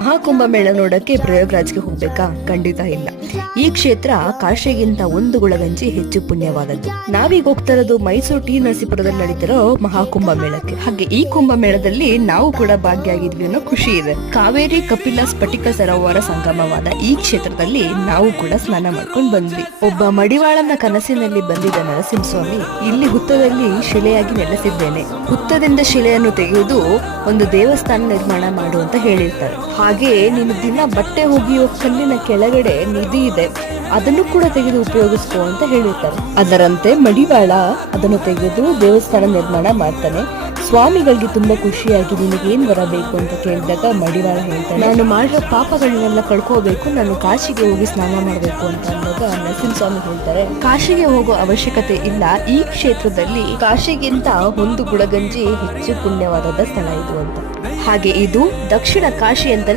ಮಹಾಕುಂಭಮೇಳ ನೋಡಕ್ಕೆ ಪ್ರಯಾಗ್ರಾಜ್ಗೆ ಹೋಗ್ಬೇಕಾ? ಖಂಡಿತ ಇಲ್ಲ. ಈ ಕ್ಷೇತ್ರ ಕಾಶಿಗಿಂತ ಒಂದು ಗುಳಗಂಜಿ ಹೆಚ್ಚು ಪುಣ್ಯವಾದದ್ದು. ನಾವೀಗ ಹೋಗ್ತಾ ಇರೋದು ಮೈಸೂರು ಟಿ ನರಸೀಪುರದಲ್ಲಿ ನಡೀತಿರೋ ಮಹಾಕುಂಭಮೇಳಕ್ಕೆ. ಹಾಗೆ ಈ ಕುಂಭಮೇಳದಲ್ಲಿ ನಾವು ಕೂಡ ಭಾಗಿಯಾಗಿದ್ವಿ ಅನ್ನೋ ಖುಷಿ ಇದೆ. ಕಾವೇರಿ ಕಪಿಲ ಸ್ಫಟಿಕ ಸರೋವರ ಸಂಗಮವಾದ ಈ ಕ್ಷೇತ್ರದಲ್ಲಿ ನಾವು ಕೂಡ ಸ್ನಾನ ಮಾಡ್ಕೊಂಡು ಬಂದ್ವಿ. ಒಬ್ಬ ಮಡಿವಾಳನ ಕನಸಿನಲ್ಲಿ ಬಂದಿದ್ದ ನರಸಿಂಹಸ್ವಾಮಿ ಇಲ್ಲಿ ಹುತ್ತದಲ್ಲಿ ಶಿಲೆಯಾಗಿ ನೆಲೆಸಿದ್ದೇನೆ, ಹುತ್ತದಿಂದ ಶಿಲೆಯನ್ನು ತೆಗೆಯುವುದು ಒಂದು ದೇವಸ್ಥಾನ ನಿರ್ಮಾಣ ಮಾಡು ಅಂತ ಹೇಳಿರ್ತಾರೆ. ಹಾಗೆ ನೀನು ದಿನ ಬಟ್ಟೆ ಒಗೆಯುವ ಕಲ್ಲಿನ ಕೆಳಗಡೆ ನಿಧಿ ಇದೆ, ಅದನ್ನು ಕೂಡ ತೆಗೆದು ಉಪಯೋಗಿಸ್ಕೋ ಅಂತ ಹೇಳಿರ್ತಾರೆ. ಅದರಂತೆ ಮಡಿವಾಳ ಅದನ್ನು ತೆಗೆದು ದೇವಸ್ಥಾನ ನಿರ್ಮಾಣ ಮಾಡ್ತಾನೆ. ಸ್ವಾಮಿಗಳಿಗೆ ತುಂಬಾ ಖುಷಿಯಾಗಿ ನಿನಗೆ ಏನ್ ಬರಬೇಕು ಅಂತ ಕೇಳಿದಾಗ ಮಡಿವಾಳ ಹೇಳ್ತಾನೆ, ನಾನು ಮಾಡಿರೋ ಪಾಪಗಳನ್ನೆಲ್ಲ ಕಳ್ಕೋಬೇಕು, ನಾನು ಕಾಶಿಗೆ ಹೋಗಿ ಸ್ನಾನ ಮಾಡಬೇಕು ಅಂತ ಅಂದಾಗ ನರಸಿಂಹಸ್ವಾಮಿ ಹೇಳ್ತಾರೆ, ಕಾಶಿಗೆ ಹೋಗೋ ಅವಶ್ಯಕತೆ ಇಲ್ಲ, ಈ ಕ್ಷೇತ್ರದಲ್ಲಿ ಕಾಶಿಗಿಂತ ಒಂದು ಗುಳಗಂಜಿ ಹೆಚ್ಚು ಪುಣ್ಯವಾದ ಸ್ಥಳ ಇದು ಅಂತ. ಹಾಗೆ ಇದು ದಕ್ಷಿಣ ಕಾಶಿ ಅಂತಲೇ